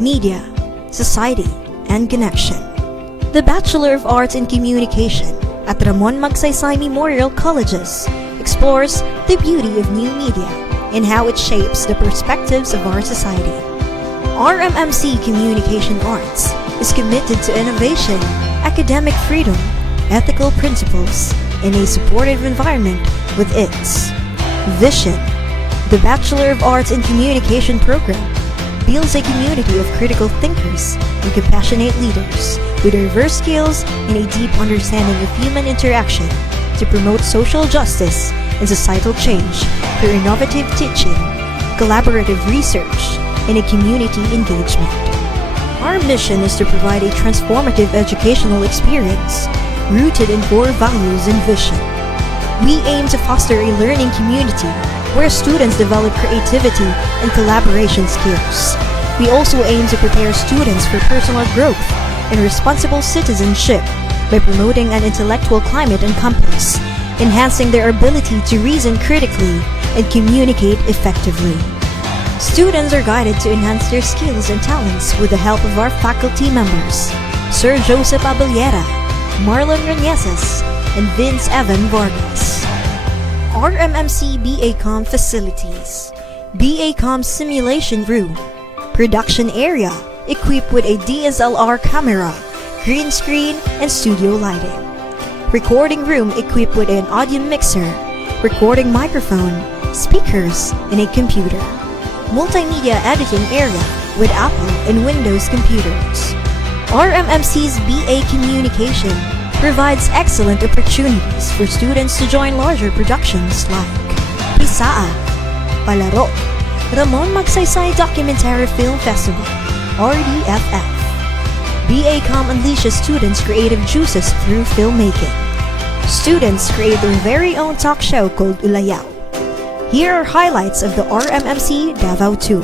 media, society, and connection. The Bachelor of Arts in Communication at Ramon Magsaysay Memorial Colleges explores the beauty of new media and how it shapes the perspectives of our society. RMMC Communication Arts is committed to innovation, academic freedom, ethical principles, and a supportive environment with its vision. The Bachelor of Arts in Communication program builds a community of critical thinkers and compassionate leaders with diverse skills and a deep understanding of human interaction to promote social justice and societal change through innovative teaching, collaborative research, and a community engagement. Our mission is to provide a transformative educational experience rooted in core values and vision. We aim to foster a learning community where students develop creativity and collaboration skills. We also aim to prepare students for personal growth and responsible citizenship by promoting an intellectual climate on campus, enhancing their ability to reason critically and communicate effectively. Students are guided to enhance their skills and talents with the help of our faculty members, Sir Joseph Abellera, Marlon Reneses, and Vince Evan Vargas. RMMC BACom facilities: BACom simulation room, production area equipped with a DSLR camera, green screen, and studio lighting. Recording room equipped with an audio mixer, recording microphone, speakers, and a computer. Multimedia editing area with Apple and Windows computers. RMMC's BA Communication provides excellent opportunities for students to join larger productions like Pisaa, Palaro, Ramon Magsaysay Documentary Film Festival, RDFF. BACom unleashes students' creative juices through filmmaking. Students create their very own talk show called Ulayaw. Here are highlights of the RMMC Davao Tour.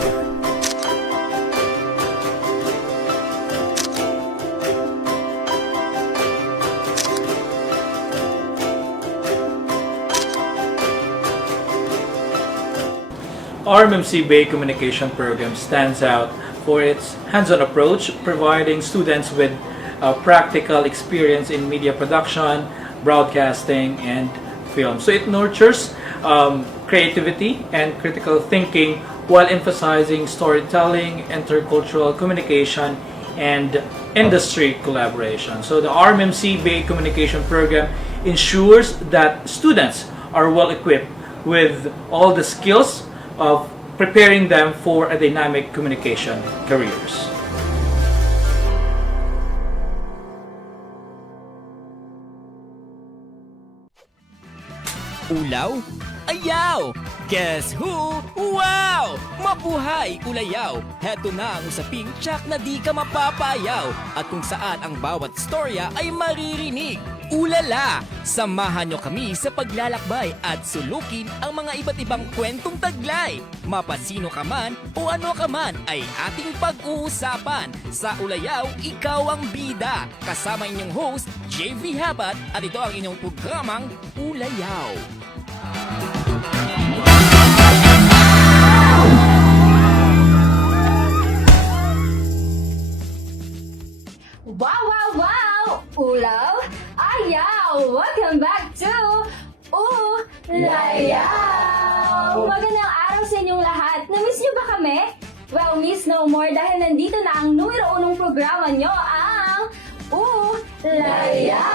RMMC Bay Communication Program stands out for its hands-on approach, providing students with practical experience in media production, broadcasting, and film. So it nurtures creativity and critical thinking while emphasizing storytelling, intercultural communication, and industry collaboration. So the RMMC Bay Communication Program ensures that students are well equipped with all the skills of preparing them for a dynamic communication careers. Ulaw? Ayaw! Guess who? Wow! Mabuhay, Ulayaw! Heto na ang usaping tsak na di ka mapapayaw at kung saan ang bawat storya ay maririnig. Ulala! Samahan nyo kami sa paglalakbay at sulukin ang mga iba't ibang kwentong taglay. Mapasino ka man o ano ka man ay ating pag-uusapan. Sa Ulayaw, ikaw ang bida. Kasama inyong host, JV Habat, at ito ang inyong programang Ulayaw. Wow, wow, wow! Ulaw! Ayaw! Welcome back to Ulayaw! Magandang araw sa inyong lahat! Na-miss nyo ba kami? Well, miss no more dahil nandito na ang numero 1 programa nyo, ang Ulayaw!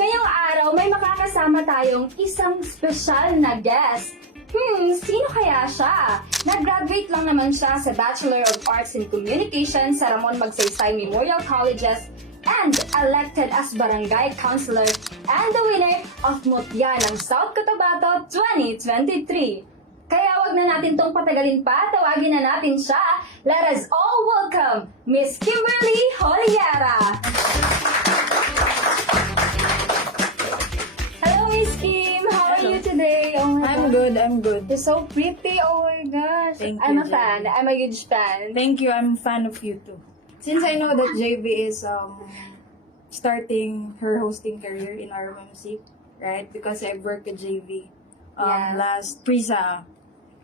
Ngayong araw, may makakasama tayong isang special na guest. Sino kaya siya? Nag-graduate lang naman siya sa Bachelor of Arts in Communication sa Ramon Magsaysay Memorial Colleges and elected as Barangay Councilor and the winner of Mutya ng South Cotabato 2023. Kaya wag na natin tong patagalin pa, tawagin na natin siya. Let us all welcome Miss Kimberly Holiera. Hello, Miss Kim. How are you today? Oh my God. I'm good. You're so pretty. Oh my gosh. Thank I'm you, a fan. JV. I'm a huge fan. Thank you. I'm a fan of you too. Since I know that JV is starting her hosting career in RMMC, right? Because I've worked with JV Yes. last Prisa.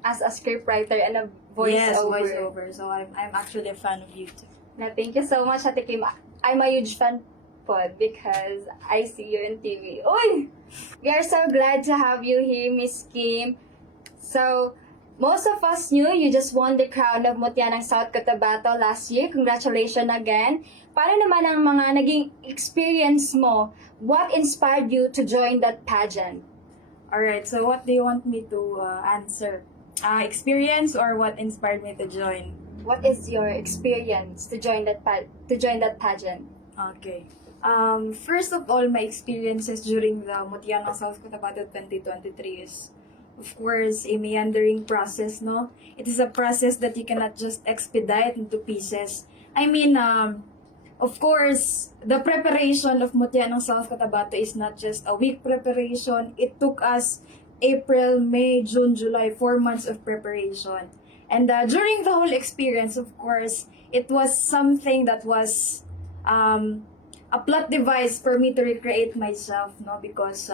As a scriptwriter and a Yes, voiceover. voiceover. So I'm actually a fan of you too. Na thank you so much, Ate Kim. I'm a huge fan po because I see you in TV. Uy! We are so glad to have you here, Miss Kim. So, most of us knew you just won the crown of Mutya ng South Cotabato last year. Congratulations again. Paano naman ang mga naging experience mo? What inspired you to join that pageant? Alright, so what do you want me to answer? Experience or what inspired me to join? What is your experience to join that pageant? Okay. First of all, my experiences during the Mutya ng South Cotabato 2023 is, of course, a meandering process, no? It is a process that you cannot just expedite into pieces. I mean, of course, the preparation of Mutya ng South Cotabato is not just a week preparation. It took us April, May, June, July, 4 months of preparation. And during the whole experience, of course, it was something that was a plot device for me to recreate myself, no? Because,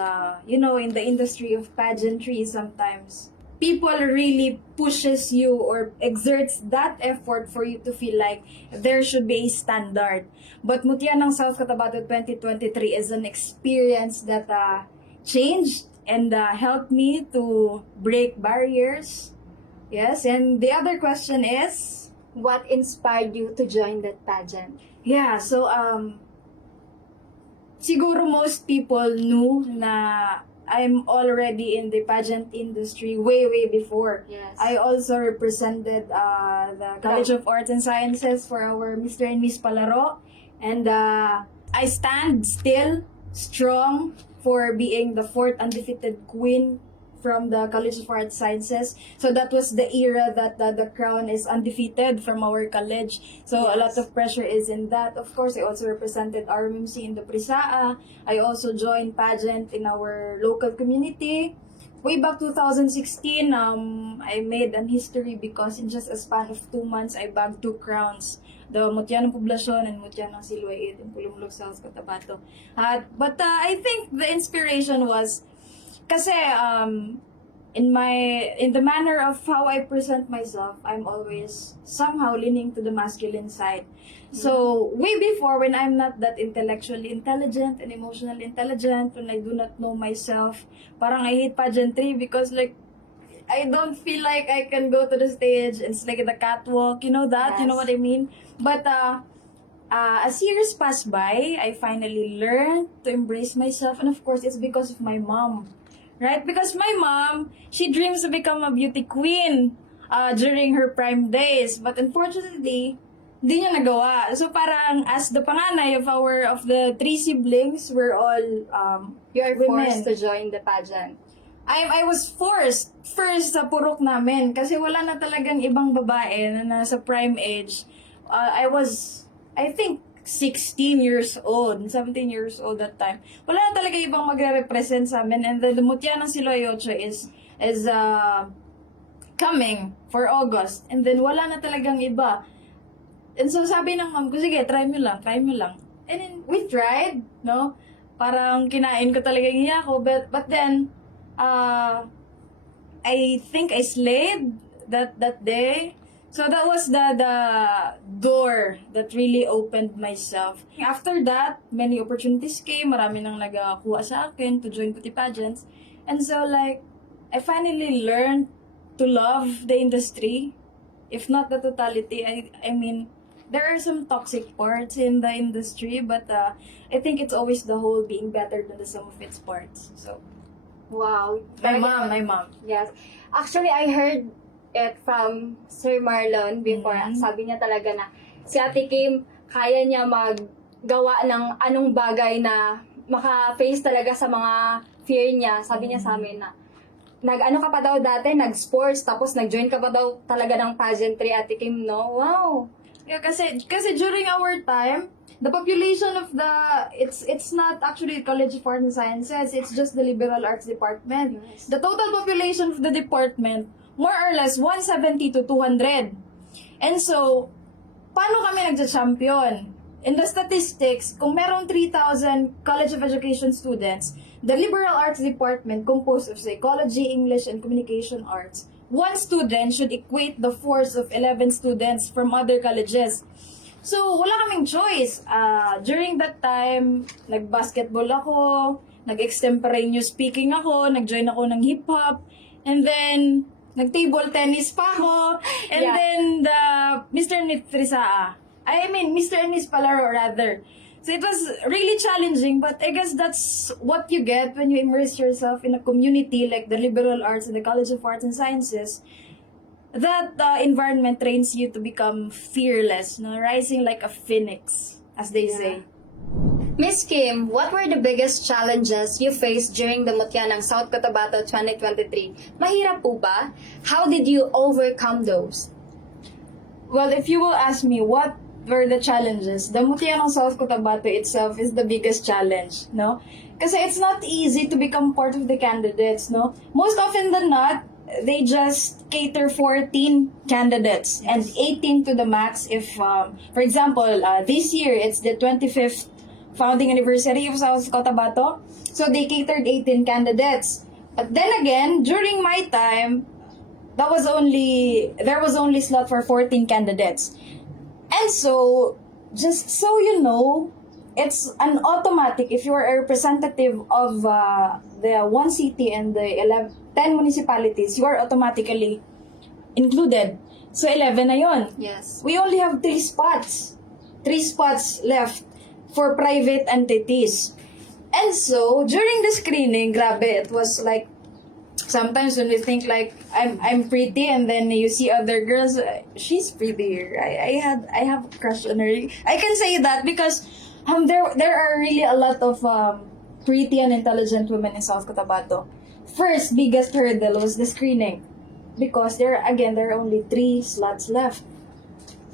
in the industry of pageantry, sometimes people really pushes you or exerts that effort for you to feel like there should be a standard. But Mutya ng South Cotabato 2023 is an experience that changed and helped me to break barriers. Yes, and the other question is, What inspired you to join that pageant? yeah, so siguro most people knew na I'm already in the pageant industry way before. Yes. I also represented the College of Arts and Sciences for our Mr. and Miss Palaro. And I stand still strong for being the 4th undefeated queen from the College of Arts Sciences. So that was the era that the crown is undefeated from our college. So a lot of pressure is in that. Of course, I also represented RMMC in the Prisaa. I also joined pageant in our local community. Way back 2016, I made an history because in just a span of 2 months, I bagged 2 crowns. The Mutya ng Poblasyon and Mutya ng Siluwait in Pulumulok, South Cotabato. But I think the inspiration was kasi in the manner of how I present myself, I'm always somehow leaning to the masculine side. So way before, when I'm not that intellectually intelligent and emotionally intelligent, when I do not know myself, parang I hate pageantry because like I don't feel like I can go to the stage and it's like the catwalk, you know that, you know Yes. what I mean? But as years pass by, I finally learned to embrace myself, and of course, it's because of my mom. Right? Because my mom, she dreams to become a beauty queen during her prime days. But unfortunately, di niya nagawa. So parang as the panganay of the 3 siblings, we're all You are women. forced to join the pageant. I was forced first sa purok namin kasi wala na talagang ibang babae na nasa prime age. I was, I think, 16 years old, 17 years old that time. Wala na talaga ibang magre-represent sa amin. And the Mutya ng Siloy 8 is coming for August. And then wala na talagang iba. And so sabi ng mom ko, sige, try mo lang. And then we tried, no? Parang kinain ko talaga yung iya ko. But then, I think I slayed that day. So that was the door that really opened myself. After that, many opportunities came. Marami nang nagakuha sa akin to join Puti Pageants. And so like, I finally learned to love the industry. If not the totality, I mean, there are some toxic parts in the industry, but I think it's always the whole being better than the sum of its parts. So, Wow. my mom. Yes. Actually, I heard it from Sir Marlon before. Sabi niya talaga na si Ate Kim, kaya niya maggawa ng anong bagay na maka-face talaga sa mga fear niya. Sabi niya sa amin na nag-ano ka pa daw dati, nag-sports, tapos nag-join ka pa daw talaga ng pageantry, Ate Kim, no? Wow! Yeah, kasi during our time, the population of it's not actually College of Arts and Sciences, it's just the Liberal Arts Department. Yes. The total population of the department, more or less 170 to 200. And so, paano kami nagja-champion? In the statistics, kung merong 3,000 College of Education students, the Liberal Arts Department composed of Psychology, English, and Communication Arts one student should equate the force of 11 students from other colleges. So, wala kaming choice. During that time, nag-basketball ako, nag-extemporaneous speaking ako, nag-join ako ng hip-hop, and then, nag-table tennis pa ako, and then, Mr. and Miss Trisaa. Mr. and Miss Palaro, rather. So it was really challenging, but I guess that's what you get when you immerse yourself in a community like the liberal arts and the College of Arts and Sciences. That environment trains you to become fearless, no? Rising like a phoenix, as they say. Miss Kim, what were the biggest challenges you faced during the Mutyanang South Cotabato 2023? Mahirap po ba? How did you overcome those? Well, if you will ask me what were the challenges, the Mutyanang South Cotabato itself is the biggest challenge, no? Kasi it's not easy to become part of the candidates, no? Most often than not, they just cater 14 candidates and 18 to the max if, for example, this year, it's the 25th founding anniversary of South Cotabato. So they catered 18 candidates. But then again, during my time, there was only slot for 14 candidates. And so, just so you know, it's an automatic, if you are a representative of the one city and the 10 municipalities, you are automatically included. So, 11 na yun. Yes. We only have 3 spots. 3 spots left for private entities. And so, during the screening, grabe, it was like, sometimes when we think like I'm pretty and then you see other girls, she's prettier. I have a crush on her. I can say that because there are really a lot of pretty and intelligent women in South Cotabato. First biggest hurdle was the screening because there are only 3 slots left.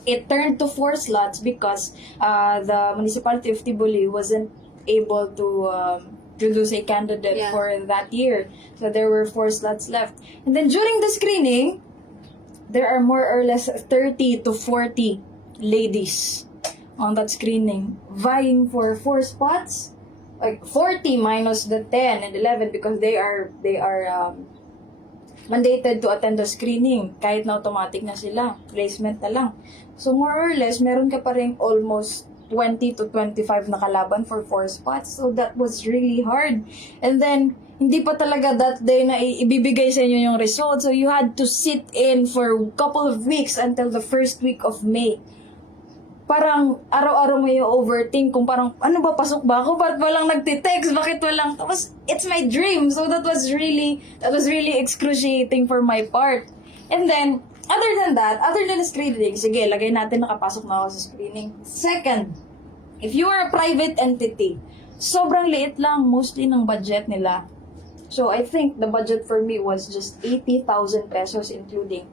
It turned to 4 slots because the municipality of Tibuli wasn't able to produce a candidate for that year. So there were 4 slots left. And then during the screening, there are more or less 30 to 40 ladies on that screening vying for 4 spots. Like 40 minus the 10 and 11 because they are mandated to attend the screening. Kahit na automatic na sila. Placement na lang. So more or less, meron ka pa rin almost 20 to 25 na kalaban for 4 spots. So that was really hard. And then, hindi pa talaga that day na ibibigay sa inyo yung result. So you had to sit in for a couple of weeks until the first week of May. Parang araw-araw mo yung overthink kung parang, ano ba, pasok ba ako? Bakit walang nagtitext? Bakit walang... Tapos, it's my dream. So that was really excruciating for my part. And then, other than the screening, sige, lagay natin nakapasok na ako sa screening. Second, if you are a private entity, sobrang liit lang mostly ng budget nila. So, I think the budget for me was just 80,000 pesos including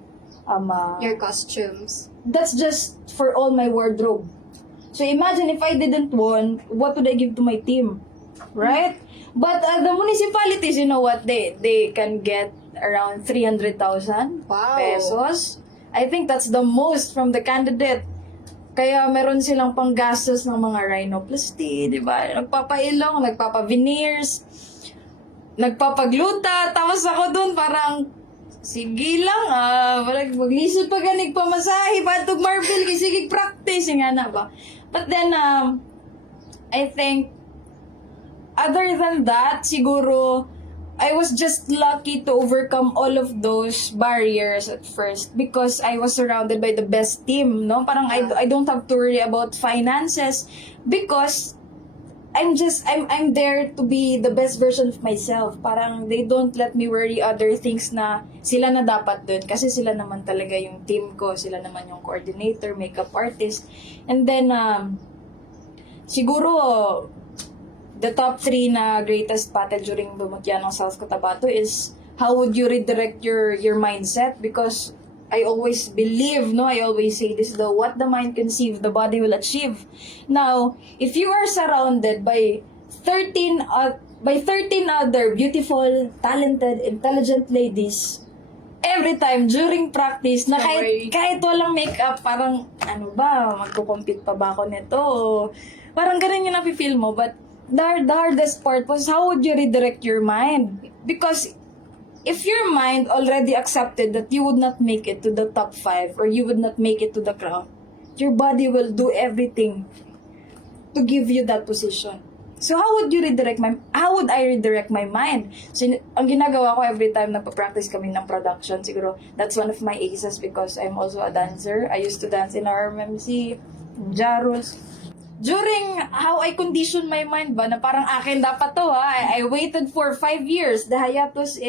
Your costumes. that's just for all my wardrobe. So, imagine if I didn't won, what would I give to my team? Right? But the municipalities, you know what, they can get around 300,000 Wow. pesos. I think that's the most from the candidate. Kaya meron silang panggastos ng mga rhinoplasty, di ba? Nagpapailong, nagpapa-veneers, nagpapagluta. Tapos ako dun parang, sige lang, maglisod pa ganig pamasahe, patog marble, sige practice, nga na ba? But then, I think, other than that, siguro, I was just lucky to overcome all of those barriers at first because I was surrounded by the best team, no? Parang I don't have to worry about finances because I'm there to be the best version of myself. Parang they don't let me worry other things na sila na dapat dun kasi sila naman talaga yung team ko, sila naman yung coordinator, makeup artist. And then siguro the top 3 na greatest battle during the Mutyanang South Cotabato is how would you redirect your mindset? Because I always believe, no? I always say this, what the mind conceives, the body will achieve. Now, if you are surrounded by 13 other beautiful, talented, intelligent ladies, every time during practice, na kahit walang makeup, parang, ano ba, magko-compete pa ba ako nito? Parang ganun yung nafe-feel mo, but the hardest part was how would you redirect your mind? Because if your mind already accepted that you would not make it to the top 5 or you would not make it to the crown, your body will do everything to give you that position. So how would I redirect my mind? So ang ginagawa ko every time nagpa-practice kami ng production, siguro that's one of my aces because I'm also a dancer. I used to dance in RMMC, Jaros. During how I condition my mind ba na parang akin dapat to I waited for 5 years. The hiatus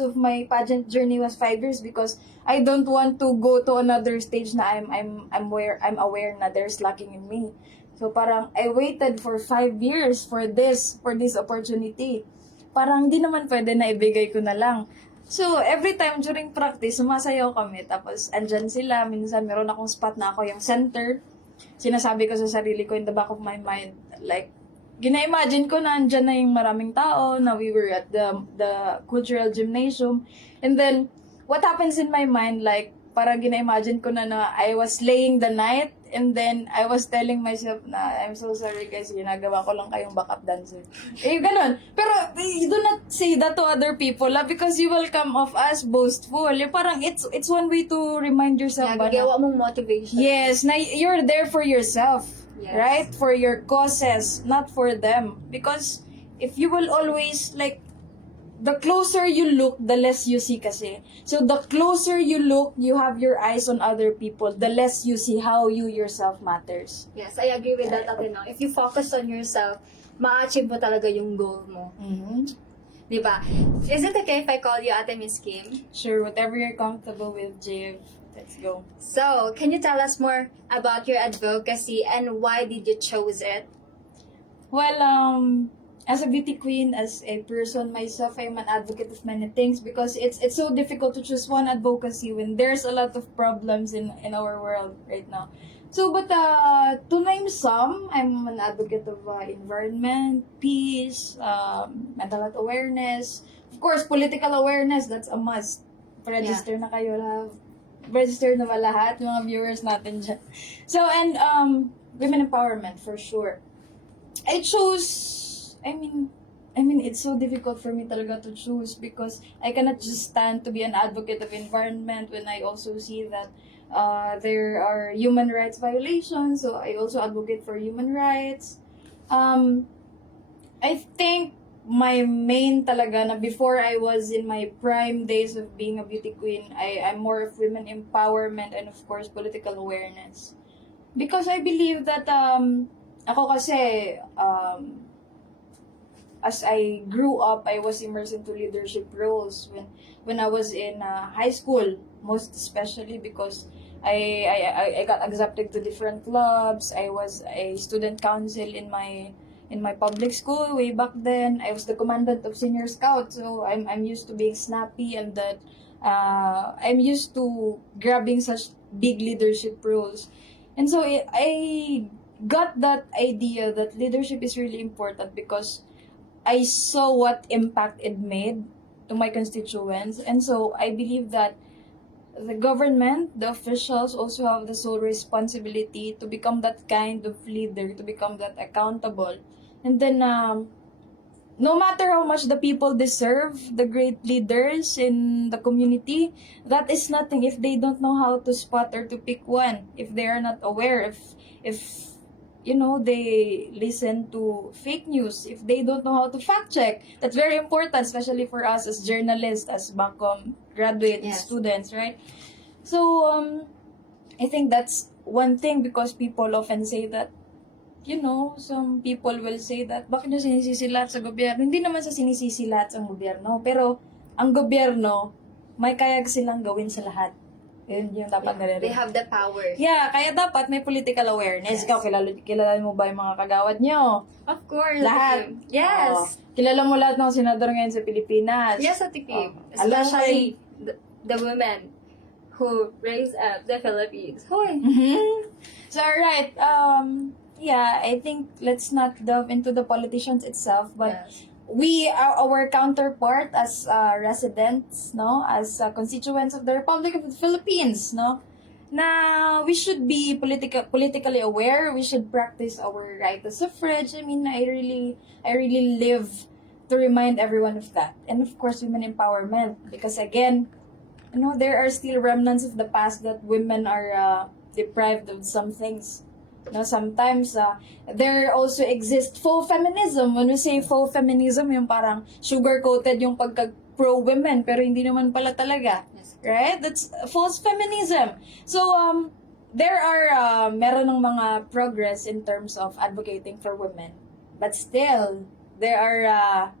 of my pageant journey was 5 years because I don't want to go to another stage na I'm aware na there's lacking in me. So parang I waited for 5 years for this opportunity. Parang di naman pwede na ibigay ko na lang. So every time during practice sumasayaw kami tapos andyan sila, minsan meron akong spot na ako yung center. Sinasabi ko sa sarili ko in the back of my mind, like, gina-imagine ko na andyan na yung maraming tao, na we were at the cultural gymnasium. And then, what happens in my mind, like, parang gina-imagine ko na I was laying the night, and then I was telling myself na, I'm so sorry guys, ginagawa ko lang kayong backup dancer. Ganun. Pero, you do not say that to other people, because you will come off as boastful. Parang, it's one way to remind yourself. Nagagawa mong motivation. Yes, na you're there for yourself, Yes. right? For your causes, not for them. Because if you will always, like, the closer you look, the less you see kasi. So the closer you look, you have your eyes on other people, the less you see how you yourself matters. Yes, I agree with that, Ate Nong. If you focus on yourself, ma-achieve mo talaga yung goal mo. Mm-hmm. Diba? Is it okay if I call you Ate Miss Kim? Sure, whatever you're comfortable with, JF. Let's go. So, can you tell us more about your advocacy and why did you choose it? Well, as a beauty queen, as a person myself, I'm an advocate of many things because it's so difficult to choose one advocacy when there's a lot of problems in our world right now. So, but to name some, I'm an advocate of environment, peace, mental health awareness, of course, political awareness, that's a must. Register na kayo lahat. Register na ba lahat, mga viewers natin dyan. So, and women empowerment, for sure. I chose... I mean, it's so difficult for me talaga to choose because I cannot just stand to be an advocate of environment when I also see that there are human rights violations. So I also advocate for human rights. I think my main talaga na before I was in my prime days of being a beauty queen, I'm more of women empowerment and of course political awareness. Because I believe that ako kasi as I grew up, I was immersed into leadership roles when I was in high school, most especially because I got accepted to different clubs. I was a student council in my public school way back then. I was the commandant of senior scout, so I'm used to being snappy and that I'm used to grabbing such big leadership roles. And so I got that idea that leadership is really important because I saw what impact it made to my constituents. And so I believe that the government, the officials also have the sole responsibility to become that kind of leader, to become that accountable. And then, no matter how much the people deserve the great leaders in the community, that is nothing if they don't know how to spot or to pick one, if they are not aware, if you know, they listen to fake news, if they don't know how to fact check. That's very important, especially for us as journalists, as BACOM graduate Yes. students, right? So, I think that's one thing because people often say that, you know, some people will say that, bakit nyo sinisisi lahat sa gobyerno? Hindi naman sa sinisisi lahat sa gobyerno, pero ang gobyerno, may kaya silang gawin sa lahat. Yun yung dapat nare-realize. They have the power. Yeah, kaya dapat may political awareness. Yes. Ikaw, kilala mo ba yung mga kagawad nyo? Of course. Lahat. Ate Kim. Yes. Oo. Kilala mo lahat ng senador ngayon sa Pilipinas. Yes, Ate Kim. Alam mo Especially the women who raise up the Philippines. Hoy! Mhm. So, alright. Yeah, I think let's not delve into the politicians itself, but Yes. we are our counterpart as residents, no, as constituents of the Republic of the Philippines, no, na we should be politically aware. We should practice our right to suffrage. I mean, I really live to remind everyone of that. And of course, women empowerment. Because again, there are still remnants of the past that women are deprived of some things. Sometimes there also exists faux feminism. When we say faux feminism, yung parang sugar-coated yung pagka-pro-women, pero hindi naman pala talaga. Right? That's false feminism. So, there are meron ng mga progress in terms of advocating for women. But still, there are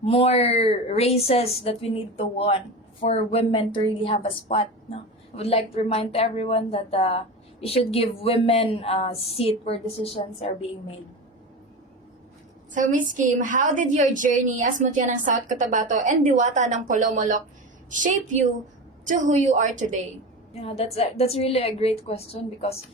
more races that we need to win for women to really have a spot. I would like to remind to everyone that we should give women a seat where decisions are being made. So, Miss Kim, how did your journey as Mutya ng South Cotabato and Diwata ng Polomolok shape you to who you are today? Yeah, that's really a great question because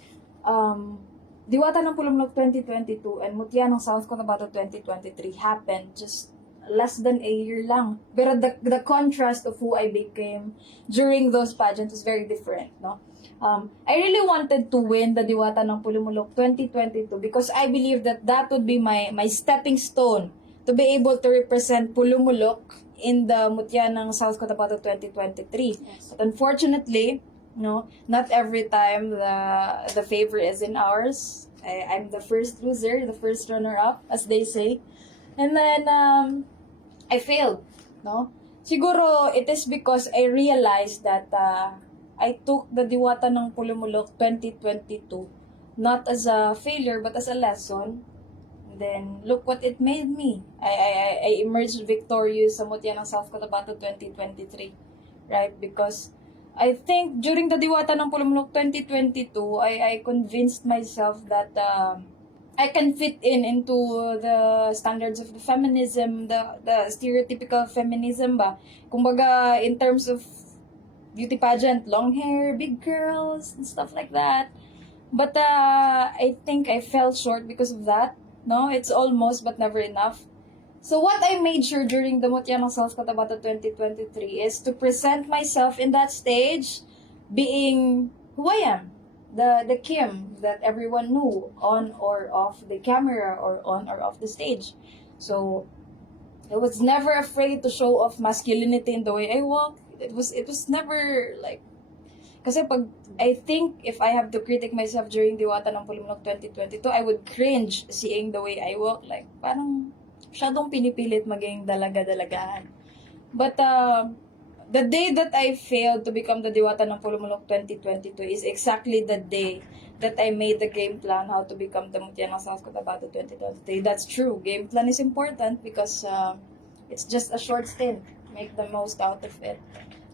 Diwata ng Polomolok 2022 and Mutya ng South Cotabato 2023 happened just less than a year lang. Pero the contrast of who I became during those pageants is very different, no? I really wanted to win the Diwata ng Polomolok 2022 because I believe that would be my stepping stone to be able to represent Polomolok in the Mutya ng South Cotabato 2023. Yes. But unfortunately, not every time the favor is in ours. I'm the first loser, the first runner-up, as they say. And then, I failed, no? Siguro, it is because I realized that I took the Diwata ng Polomolok 2022 not as a failure, but as a lesson. And then, look what it made me. I emerged victorious sa Mutya ng South Cotabato 2023, right? Because I think during the Diwata ng Polomolok 2022, I convinced myself that I can fit into the standards of the feminism, the stereotypical feminism ba. Kumbaga, in terms of beauty pageant, long hair, big curls, and stuff like that. But I think I fell short because of that. No, it's almost but never enough. So what I made sure during the Mutya ng South Cotabato 2023 is to present myself in that stage being who I am. The Kim that everyone knew on or off the camera or on or off the stage. So I was never afraid to show off masculinity in the way I walk. It was never like, kasi I think if I have to critic myself during Diwata ng Polomolok 2022, I would cringe seeing the way I walk. Like, parang masyadong pinipilit maging dalaga-dalagahan. But the day that I failed to become the Diwata ng Polomolok 2022 is exactly the day that I made the game plan how to become the Mutya ng South Cotabato 2023. That's true. Game plan is important because it's just a short stint. Make the most out of it.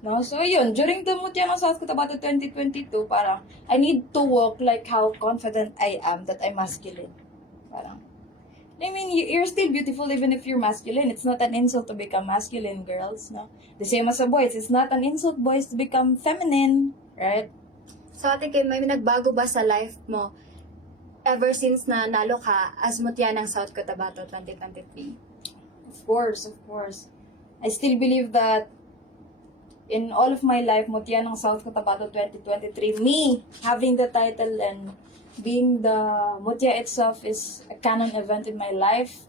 No? So, yun. During the Mutya ng South Cotabato 2022, parang, I need to walk like how confident I am that I'm masculine. Parang, I mean, you're still beautiful even if you're masculine. It's not an insult to become masculine, girls, no? The same as a boys. It's not an insult, boys, to become feminine, right? So, Ate Kim, may nagbago ba sa life mo ever since na nalo ka as Mutya ng South Cotabato 2023? Of course. I still believe that in all of my life, Mutya ng South Cotabato 2023, me having the title and being the Mutya itself is a canon event in my life.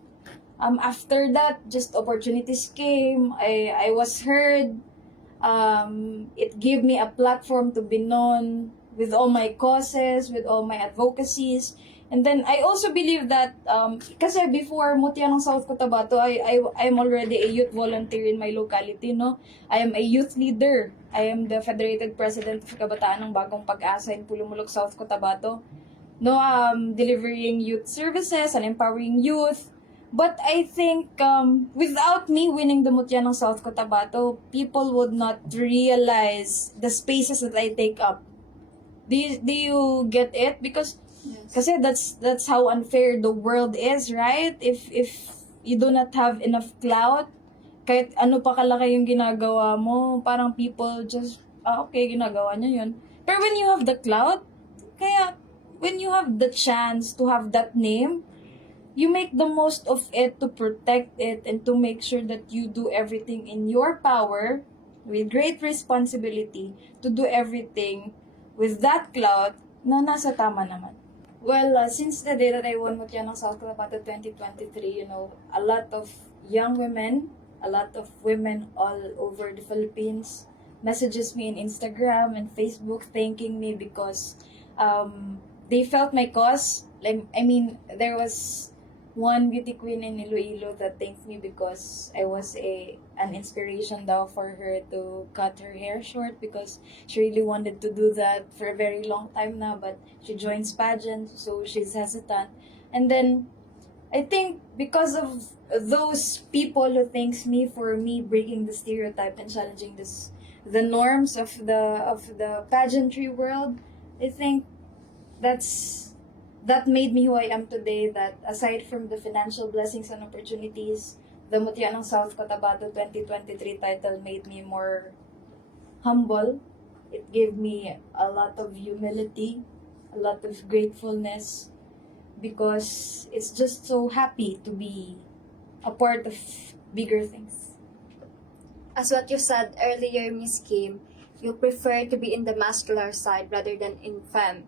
After that, just opportunities came. I was heard. It gave me a platform to be known with all my causes, with all my advocacies. And then I also believe that kasi before Mutya ng South Cotabato, I'm already a youth volunteer in my locality, no? I am a youth leader. I am the Federated President of Kabataan ng Bagong Pag-asa in Polomolok, South Cotabato. No, delivering youth services and empowering youth. But I think without me winning the Mutya ng South Cotabato, people would not realize the spaces that I take up. Do you get it? Because Yes. kasi that's how unfair the world is, right? If you do not have enough clout, kahit ano pa kalaki yung ginagawa mo, parang people just, okay, ginagawa niya yun. Pero when you have the clout, kaya when you have the chance to have that name, you make the most of it to protect it and to make sure that you do everything in your power with great responsibility to do everything with that clout na nasa tama naman. Well, since the day that I won Mutya ng South Cotabato 2023, a lot of young women, a lot of women all over the Philippines messages me in Instagram and Facebook thanking me because they felt my cause. There was one beauty queen in Iloilo that thanked me because I was an inspiration daw for her to cut her hair short because she really wanted to do that for a very long time now, but she joins pageant, so she's hesitant. And then I think because of those people who thanks me for me breaking the stereotype and challenging the norms of the pageantry world, I think that made me who I am today. That aside from the financial blessings and opportunities, the Mutya ng South Cotabato 2023 title made me more humble. It gave me a lot of humility, a lot of gratefulness, because it's just so happy to be a part of bigger things. As what you said earlier, Miss Kim, you prefer to be in the muscular side rather than in femme.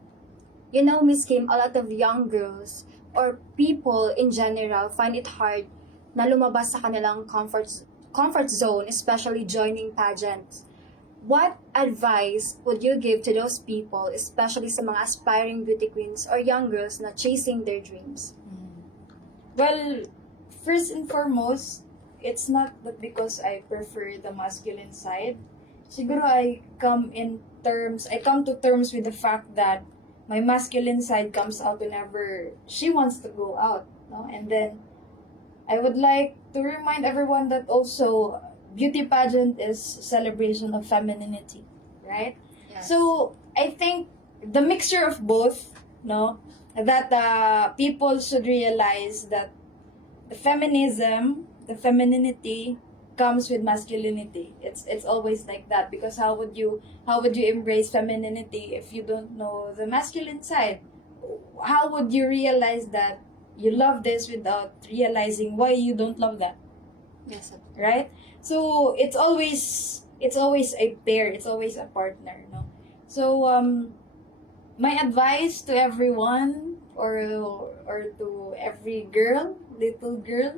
You know, Miss Kim, a lot of young girls or people in general find it hard na lumabas sa kanilang comfort zone, especially joining pageants. What advice would you give to those people, especially sa mga aspiring beauty queens or young girls na chasing their dreams? Well, first and foremost, it's not that because I prefer the masculine side. Siguro I come to terms with the fact that my masculine side comes out whenever she wants to go out, no? And then I would like to remind everyone that also beauty pageant is celebration of femininity, right? Yes. So I think the mixture of both, no, that people should realize that the feminism, the femininity comes with masculinity. It's always like that, because how would you embrace femininity if you don't know the masculine side? How would you realize that you love this without realizing why you don't love that? Yes, sir. Right? So it's always a pair, it's always a partner, no? So my advice to everyone or to every little girl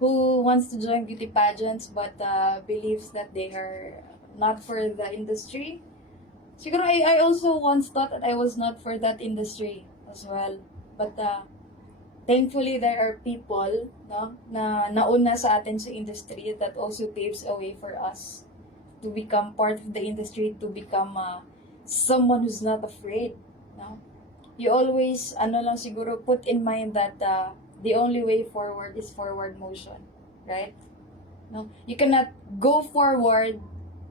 who wants to join beauty pageants but believes that they are not for the industry. Siguro I also once thought that I was not for that industry as well. But thankfully there are people, no, na nauna sa atin sa industry that also paves a way for us to become part of the industry, to become someone who's not afraid, no? You always lang siguro put in mind that the only way forward is forward motion, right? No, you cannot go forward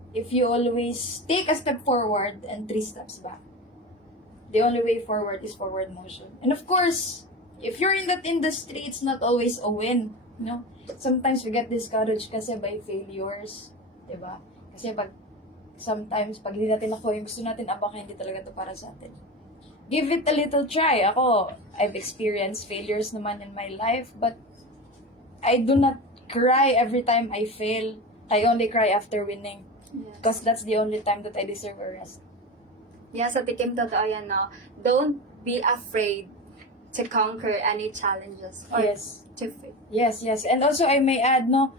if you always take a step forward and 3 steps back. The only way forward is forward motion. And of course, if you're in that industry, it's not always a win, no? Sometimes we get discouraged kasi by failures, diba? Kasi sometimes pag hindi natin nakuha yung gusto natin, baka hindi talaga to para sa atin. Give it a little try. I've experienced failures naman in my life, but I do not cry every time I fail. I only cry after winning. Because that's the only time that I deserve a rest. Yes, sa tikim totoo yan, no? Don't be afraid to conquer any challenges. Or Yes. to fail. Yes. And also I may add, no,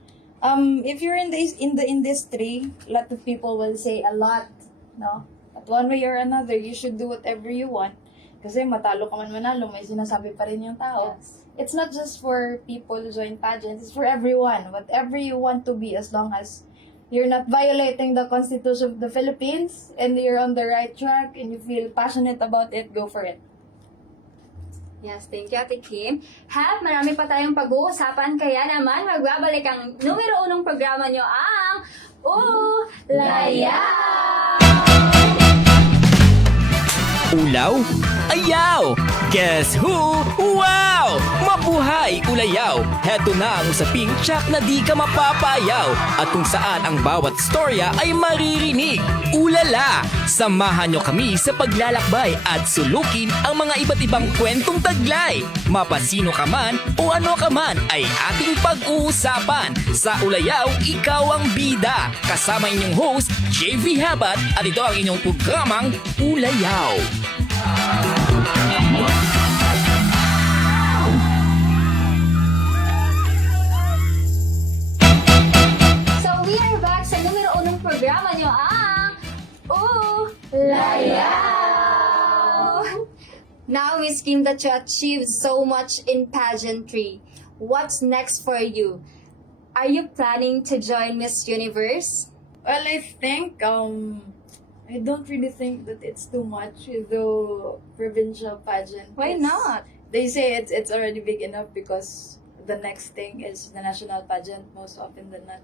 if you're in the industry, a lot of people will say a lot, no? But one way or another, you should do whatever you want. Kasi matalo ka man manalo, may sinasabi pa rin yung tao. Yes. It's not just for people who join pageants, it's for everyone. Whatever you want to be, as long as you're not violating the Constitution of the Philippines and you're on the right track and you feel passionate about it, go for it. Yes, thank you, Ate Kim. Marami pa tayong pag-uusapan, kaya naman magbabalik ang numero 1 programa nyo, ang Ulayaw! Ulaw? Ayaw! Guess who? Wow! Mabuhay Ulayaw! Heto na ang usaping tsak na di ka mapapayaw at kung saan ang bawat storya ay maririnig. Ulala! Samahan nyo kami sa paglalakbay at sulukin ang mga iba't ibang kwentong taglay. Mapasino ka man o ano ka man ay ating pag-uusapan. Sa Ulayaw, ikaw ang bida. Kasama inyong host, JV Habat, at ito ang inyong programang Ulayaw. Now, Miss Kim, that you achieved so much in pageantry, what's next for you? Are you planning to join Miss Universe? Well, I think, I don't really think that it's too much with the provincial pageant. Why not? They say it's already big enough because the next thing is the national pageant most often than not.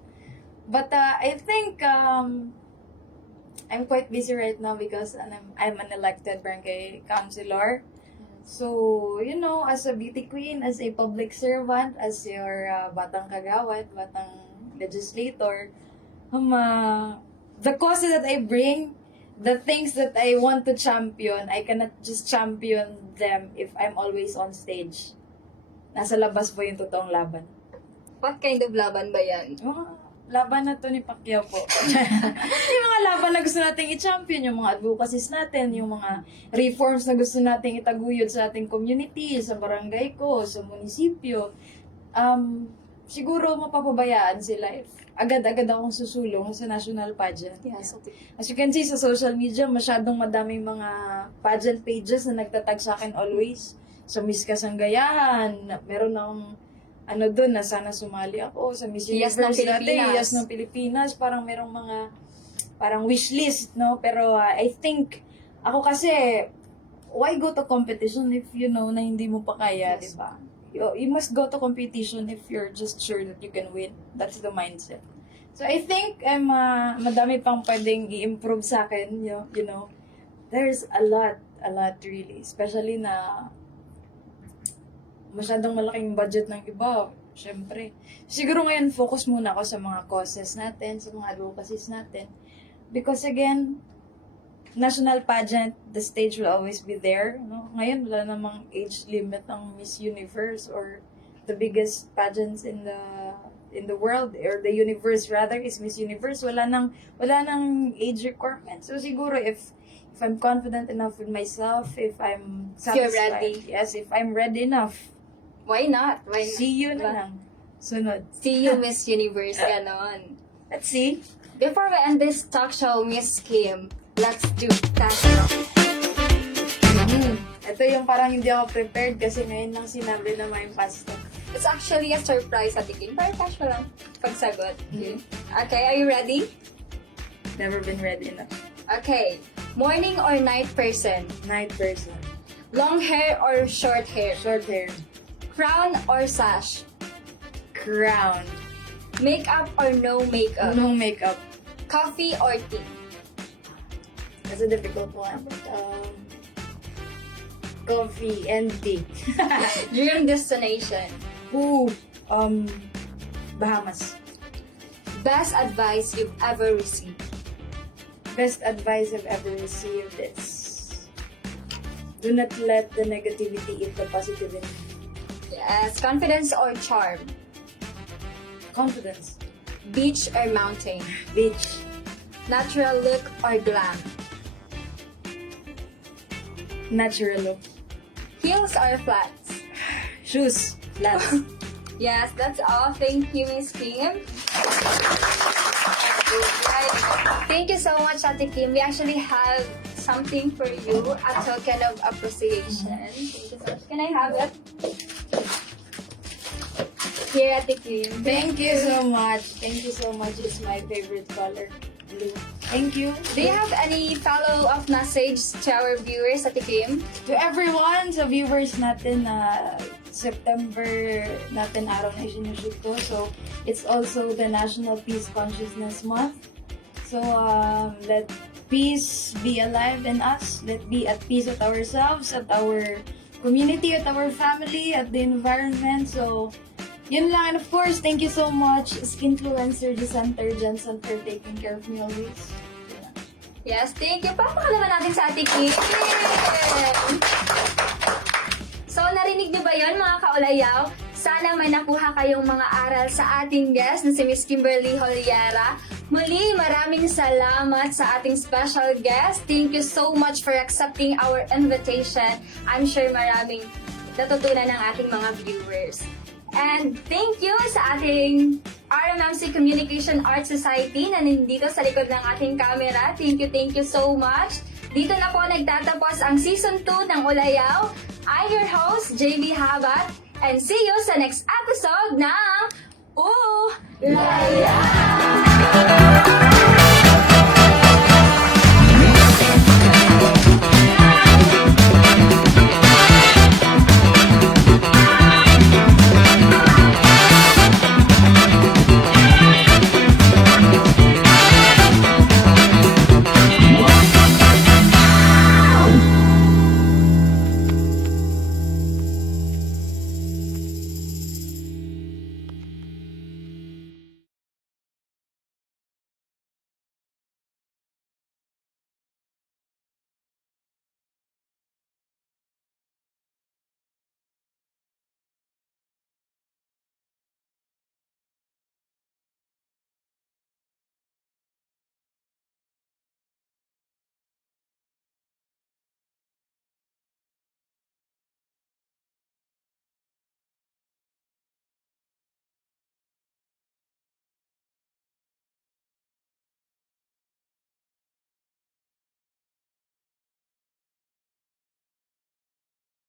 But I think I'm quite busy right now because I'm an elected barangay councilor. So, you know, as a beauty queen, as a public servant, as your batang kagawad, batang legislator, the causes that I bring, the things that I want to champion, I cannot just champion them if I'm always on stage. Nasa labas po yung totoong laban. What kind of laban ba yan? Laban na to ni Pacquiao po. Yung mga laban na gusto nating i-champion, yung mga advocacies natin, yung mga reforms na gusto nating itaguyod sa ating community, sa barangay ko, sa munisipyo. Siguro mapapabayaan sila if agad-agad akong susulong sa national pageant. Yes. As you can see sa social media, masyadong madaming mga pageant pages na nagtatag sa akin always. So, Miss Kasanggayahan, meron akong doon na sana sumali ako sa Miss Yes Universe ng dati, Pilipinas. Yes ng Pilipinas. Parang merong mga parang wish list, no? Pero I think, ako kasi, why go to competition if you know na hindi mo pa kaya, Yes. di ba? You must go to competition if you're just sure that you can win. That's the mindset. So I think madami pang pwedeng i-improve sa akin, you know. There's a lot really. Especially na masyadong malaking budget ng iba, syempre. Siguro ngayon, focus muna ako sa mga causes natin, sa mga advocacies natin. Because again, national pageant, the stage will always be there. No? Ngayon, wala namang age limit ng Miss Universe or the biggest pageants in the world, or the universe rather, is Miss Universe. Wala nang age requirement. So siguro if I'm confident enough with myself, if I'm You're satisfied, ready. yes, if I'm ready enough, Why not? Why not? see you Diba? na lang. Sunod. See you, Miss Universe, ganon. Let's see. Before we end this talk show, Miss Kim, let's do fast talk. Ito yung parang hindi ako prepared kasi ngayon lang sinabi na may pasta. It's actually a surprise at Kim. Para cash pa lang pagsagot. Okay, are you ready? Never been ready enough. Okay. Morning or night person? Night person. Long hair or short hair? Short hair. Crown or sash? Crown. Makeup or no makeup? No makeup. Coffee or tea? That's a difficult one. But, coffee and tea. Dream destination? Ooh, Bahamas. Best advice you've ever received? Best advice I've ever received is do not let the negativity eat the positivity. Yes. Confidence or charm? Confidence. Beach or mountain? Beach. Natural look or glam? Natural look. Heels or flats? Shoes. Flats. Yes, that's all. Thank you, Miss Kim. Right. Thank you so much, Ate Kim. We actually have something for you, a token of appreciation. Thank you so much. Can I have it? Here, Ate Kim. Thank you so much. Thank you so much. It's my favorite color. Blue. Thank you. Do you have any follow-up message to our viewers, Ate Kim? To everyone, sa viewers natin September natin araw na isinushoot ko. So, it's also the National Peace Consciousness Month. So, let peace be alive in us. Let be at peace with ourselves, at our community, at our family, at the environment. So, yun lang. And of course, thank you so much, Skinfluencer Center Johnson, for taking care of me always. Yes, thank you. Palakpakan naman natin sa Ate Kim. So, narinig niyo ba yun, mga kaulayaw? Sana may nakuha kayong mga aral sa ating guest na si Miss Kimberly Holiera. Muli, maraming salamat sa ating special guest. Thank you so much for accepting our invitation. I'm sure maraming natutunan ng ating mga viewers. And thank you sa ating RMMC Communication Arts Society na nandito sa likod ng ating camera. Thank you so much. Dito na po nagtatapos ang Season 2 ng Ulayaw. I'm your host, JB Habat, and see you sa next episode ng Ulayaw!